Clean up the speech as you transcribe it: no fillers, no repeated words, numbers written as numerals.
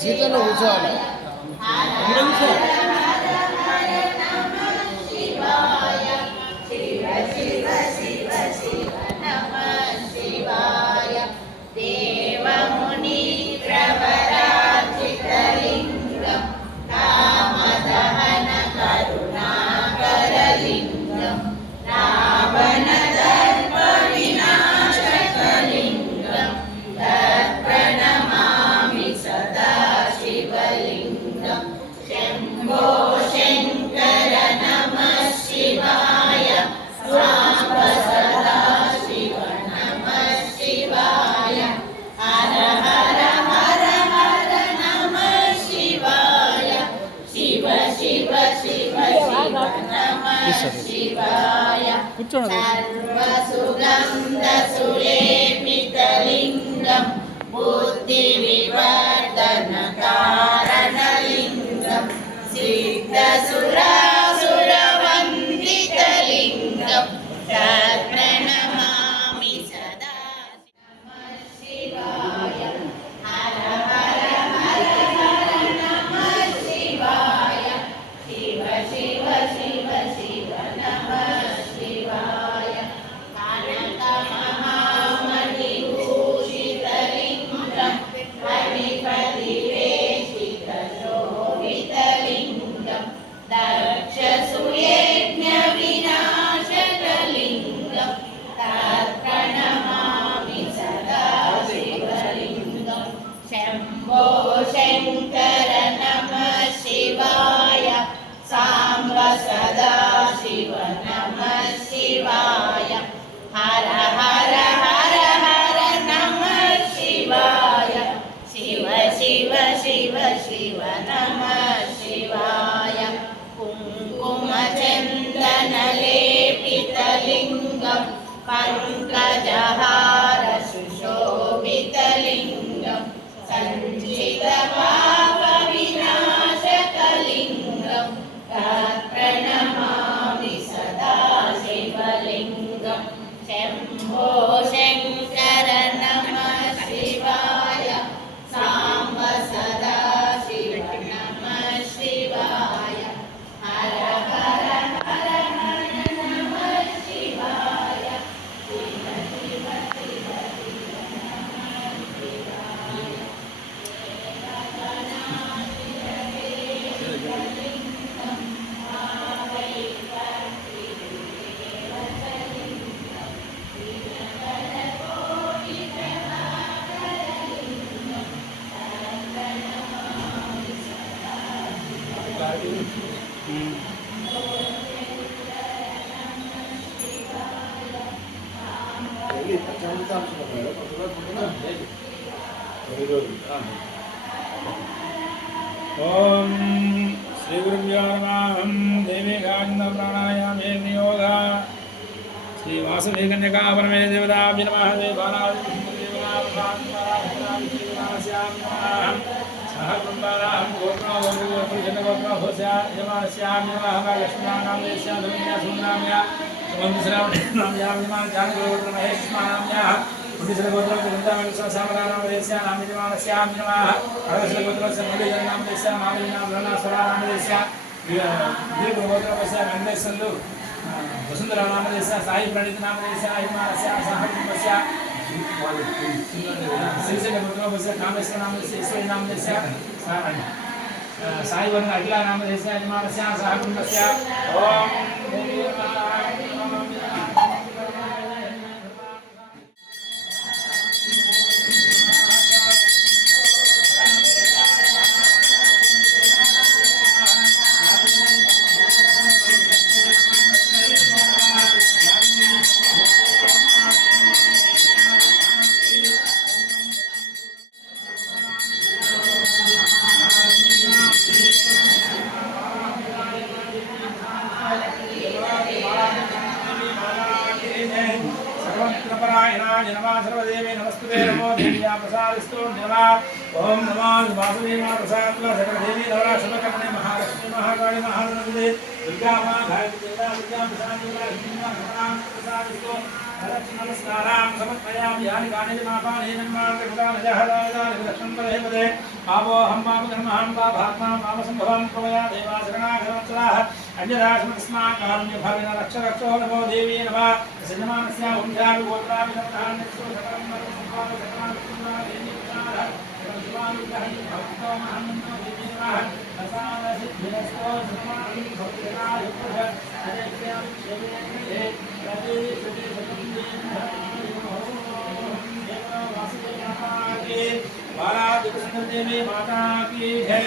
సీట్లలో కూర్చోవాలి. सर्वसुगन्धसुलेपितलिङ्गं बुद्धिविवर्धनकारणलिङ्गं सिद्धसुरासुरवन्दितलिङ्गं तत्प्रणमामि सदा। नमः शिवाय हर हर हर हर नमः शिवाय शिव शिव शिव शिव नमः शिवाय। कनकमहामणिभूषितलिङ्गं मणिपतिवेशितशोभितलिङ्गं दक्षसुयज्ञविनाशकलिङ्गं तत्प्रणमामि सदा शिवलिङ्गं शम्भो शङ्कर नमः शिवाय सांब सदा शिव नमः शिवाय हर हर हर हर नमः शिवाय शिव शिव शिव शिव नमः शिवाय। कुङ्कुमचन्दनलेपितलिङ्गं पङ्कजहार सुशोभितलिङ्गं सञ्चितपापविनाशकलिङ्गं तत्प्रणमामि सदा शिवलिङ्गं शम्भो शङ्कर नमः शिवाय सांब सदा शिव नमः शिवाय हर हर हर हर नमः शिवाय शिव शिव शिव शिव नमः शिवाय। ओम श्री गुरुभ्यो नमः। देवी गांध प्राणायामे नियोग श्री वासुदेव कन्यका परमे देवताभ्य नमः। देवानादि सह कुंभारां गोत्रो गोत्र गोत्र भोस्या यमास्यां नमः। लक्ष्मीनाम देस्या धर्म्या सुनाम्या सुमंतश्रावणाम्या यमान जान गोत्र महेशमाम्या पुण्यश्रगोत्र वृंदावन सामरानाम देस्या नाम यमास्यां नमः। अरसगोत्र समलिजनाम देस्या मालिनाम रणस्वरानाम देस्या दीर्घगोत्र वस्या गंधेशल्लु वसुंधरानाम देस्या साई प्रणीत नाम देस्या यमास्या सह कुंभस्या श्रीशैलगोत्र वस्या कामेश्वर नाम देस्या ईश्वरी नाम देस्या साई वर्ण अखिला नाम देस्या यमास्या सह कुंभस्या। ओम सर्वत्रपरायणाय नमः। सर्वदेवे नमस्ते नमो देव्या प्रसादिस्तो नमः। ओम नमो वासुदेवाय प्रसादः सकलदेवी नवरा शुभकर्णे महालक्ष्मी महाकाली महागणपति दुर्गा मां गायत्री देवता दुर्गा प्रसादितो प्रसादितो नमस्कारां समर्पयामि यानि कानि च पापानि निर्माणानि कृतानि जहदानि दक्षं पदे पापोऽहं पापधर्महं पापात्मां पापसम्भवं प्रमया देवा शरणागतवत्सलाः अन्यथा स्मस्मात् कारुण्यभावेन रक्ष रक्षो नमो देवी नमः सजमानस्या वंशापि गोत्रापि नमतान्यस्तु सकलं नरसंहार सकलां देवी प्रसादः शिवानुग्रहं भक्तो महान्नो देवी नमः प्रसादसिद्धिरस्तो सर्वाणि भक्तिराय पुरुष अजय्यां देवे प्रति सति देवी माता की जय।